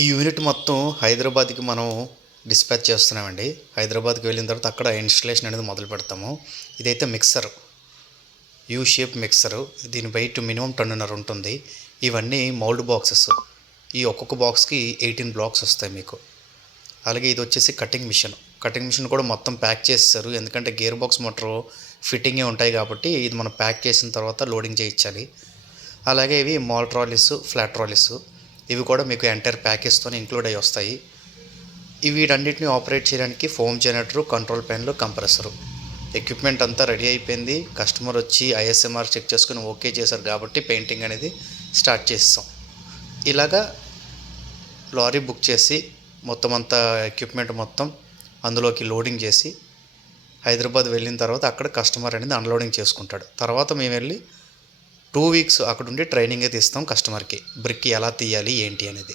ఈ యూనిట్ మొత్తం హైదరాబాద్కి మనం డిస్పాచ్ చేస్తున్నామండి. హైదరాబాద్కి వెళ్ళిన తర్వాత అక్కడ ఇన్స్టలేషన్ అనేది మొదలు పెడతాము. ఇదైతే మిక్సర్, యూ షేప్ మిక్సరు. దీని వెయిట్ మినిమం 10.5 ఉంటుంది. ఇవన్నీ మౌల్డ్ బాక్సెస్. ఈ ఒక్కొక్క బాక్స్కి 18 బ్లాక్స్ వస్తాయి మీకు. అలాగే ఇది వచ్చేసి కటింగ్ మిషన్ కూడా మొత్తం ప్యాక్ చేసేసారు. ఎందుకంటే గేర్ బాక్స్ మోటార్ ఫిట్టింగే ఉంటాయి కాబట్టి ఇది మనం ప్యాక్ చేసిన తర్వాత లోడింగ్ చేయించాలి. అలాగే ఇవి మాల్ ట్రాలీస్, ఫ్లాట్ ట్రాలీస్, ఇవి కూడా మీకు ఎంటైర్ ప్యాకేజ్తోనే ఇంక్లూడ్ అయ్యి వస్తాయి. వీటన్నిటిని ఆపరేట్ చేయడానికి ఫోమ్ జనరేటరు, కంట్రోల్ ప్యాన్లు, కంప్రెసరు, ఎక్విప్మెంట్ అంతా రెడీ అయిపోయింది. కస్టమర్ వచ్చి ఐఎస్ఎంఆర్ చెక్ చేసుకుని ఓకే చేశారు కాబట్టి పెయింటింగ్ అనేది స్టార్ట్ చేస్తాం. ఇలాగా లారీ బుక్ చేసి మొత్తం అంతా ఎక్విప్మెంట్ మొత్తం అందులోకి లోడింగ్ చేసి హైదరాబాద్ వెళ్ళిన తర్వాత అక్కడ కస్టమర్ అనేది అన్లోడింగ్ చేసుకుంటాడు. తర్వాత మేము వెళ్ళి 2 వీక్స్ అక్కడ ఉండి ట్రైనింగ్ అయితే ఇస్తాం కస్టమర్కి, బ్రిక్ ఎలా తీయాలి ఏంటి అనేది.